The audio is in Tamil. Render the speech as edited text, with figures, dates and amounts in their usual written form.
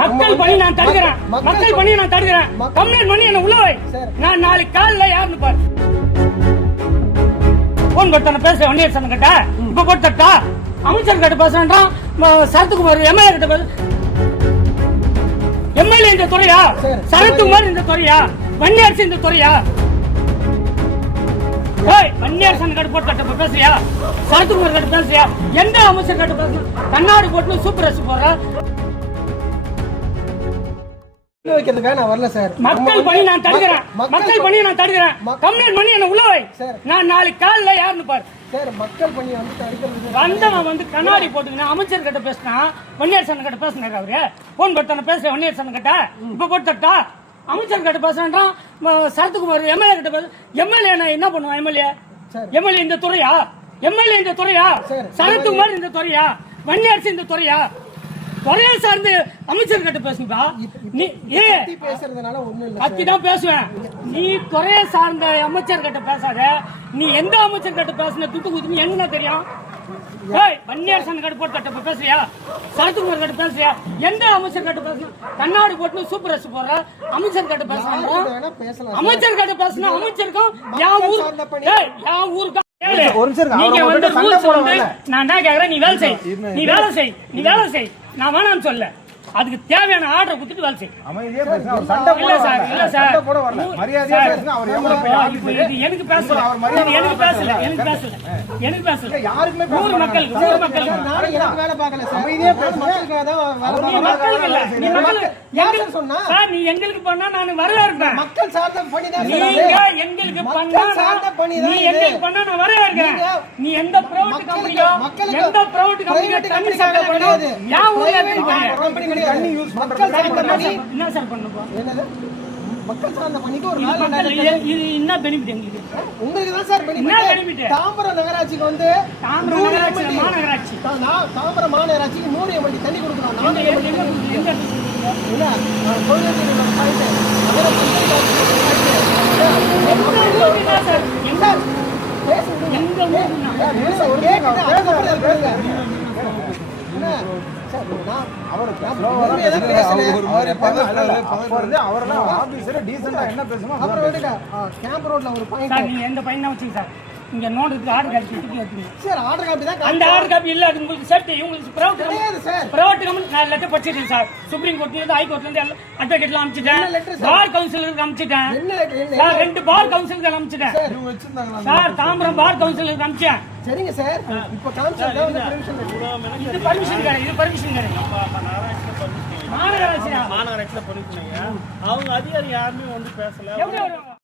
மக்கள் பணி நான் தடுக்கிறேன். மக்கள் பணி நான் தடுக்கிறேன். கம்ப்ளைண்ட் பண்ணி என்ன உள்ள வை. நான் நாளைக்கு காலைல யாருன்னு பாரு. போன் போட்டு பேச வன்னியர் சங்கம் கிட்ட இப்ப போட்டா அமைச்சர் கிட்ட பேசுறான். சரத்குமார் எம்எல்ஏ கிட்ட பேச. எம்எல்ஏ இந்த துறையா? சரத்குமார் இந்த துறையா? வன்னியரசு இந்த துறையா? வன்னியர் சங்கம் கிட்ட போட்டு பேசுறியா? சரத்குமார் கிட்ட பேசுறியா? எந்த அமைச்சர் கிட்ட பேச? கண்ணாடி போட்டு சூப்பர் ரசி போடுற. நான் வரல சார். மக்கள் பணி நான் தடுக்கிறேன். மக்கள் பணி நான் தடுக்கிறேன். கம்ப்ளைண்ட் பண்ணி என்ன உள்ள வை. நான் நாளைக்கு காலைல யாருன்னு பாரு. சார் மக்கள் பணி வந்து தடுக்கிறது வந்தவன் வந்து கண்ணாடி போட்டுக்கினா அமைச்சர் கிட்ட பேசினா வன்னியர் சங்கம் கிட்ட பேசினாரு. அவரு போன் போட்டு பேச வன்னியர் சங்கம் கிட்ட இப்ப போட்டா அமைச்சர் கிட்ட பேசுறான். சரத்குமார் எம்எல்ஏ கிட்ட பேச. எம்எல்ஏ என்ன பண்ணுவான்? எம்எல்ஏ இந்த துறையா? எம்எல்ஏ இந்த துறையா? சரத்குமார் இந்த துறையா? வன்னியரசு இந்த துறையா? துறையை சார்ந்து அமைச்சர் கிட்ட பேசுங்கப்பா. நீ பேசுறதுனால தான் பேசுவேன். நீ துறையை சார்ந்த அமைச்சர் கிட்ட பேசாத. நீ எந்த அமைச்சர் கிட்ட பேசுன துட்டு குத்துன்னு என்ன தெரியும்? வன்னியர் சங்கம் கிட்ட போட்டு பேசுறியா? சரத்குமார் கிட்ட பேசுறியா? எந்த அமைச்சர் கிட்ட பேசணும்? கண்ணாடி போட்டு சூப்பர் ரசி போடுற அமைச்சர் கிட்ட பேசணும். அமைச்சர் கிட்ட பேசணும். அமைச்சருக்கும் என் ஊருக்கு நீங்க வந்து நான் தான் கேக்குறேன். நீ வேலை செய். நீ வேலை செய். நீ வேலை செய். நான் வேணான்னு சொல்ல. அதுக்கு தேவையான ஆர்டர் கொடுத்துட்டு வேலை செய். இல்ல சார், இல்ல சார், எனக்கு பேசல. எனக்கு பேசல. எனக்கு பேசல. எனக்கு பேசல. ஊர் மக்கள் வேலை பார்க்கல சார். நீ எங்களுக்கு பண்ணா நான் வரவேற்பேன். மக்கள் சார்ந்த பணி தான். நீங்க எங்களுக்கு பண்ணா நீ எங்களுக்கு பண்ணா நான் வரவேற்கிறேன். நீ எந்த பிரைவேட் கம்பெனியோ எந்த பிரைவேட் கம்பெனியோ தண்ணி சப்ளை பண்ணாது. யா ஊர்ல தண்ணி யூஸ் மக்கள் சார்ந்த பணி என்ன சார் பண்ணப்போ? என்னது மக்கள் சார்ந்த பணிக்கு ஒரு இது என்ன பெனிஃபிட் எங்களுக்கு? உங்களுக்கு தான் சார் பெனிஃபிட். தாம்பரம் நகராட்சிக்கு வந்து தாம்பரம் நகராட்சி மாநகராட்சி தாம்பரம் மாநகராட்சிக்கு 100 எம்எல்டி தண்ணி கொடுக்கணும். எந்த பையன் வச்சுங்க சார். இங்க நோட்டுக்கு ஆர்டர் காப்பி வச்சுங்க சார். ஆர்டர் காப்பி தான். அந்த ஆர்டர் காப்பி இல்ல. அது உங்களுக்கு சேஃப்டி. உங்களுக்கு பிரைவேட் கம்பெனி நான் லெட்டர் படிச்சிட்டேன் சார். சுப்ரீம் கோர்ட்ல இருந்து ஹை கோர்ட்ல இருந்து அட்வொகேட்ல அனுப்பிச்சிட்டேன். பார் கவுன்சிலருக்கு அனுப்பிச்சிட்டேன் சார். 2 பார் கவுன்சிலருக்கு அனுப்பிச்சிட்டேன் சார். தாம்பரம் பார் கவுன்சிலருக்கு அனுப்பிச்சேன். சரிங்க சார். இப்போ கவுன்சிலர் தான் பெர்மிஷன். இது பர்மிஷன் கிடையாது. இது பர்மிஷன் கிடையாது. மாநகராட்சியில பர்மிஷன் அவங்க அதிகாரி யாருமே வந்து பேசல.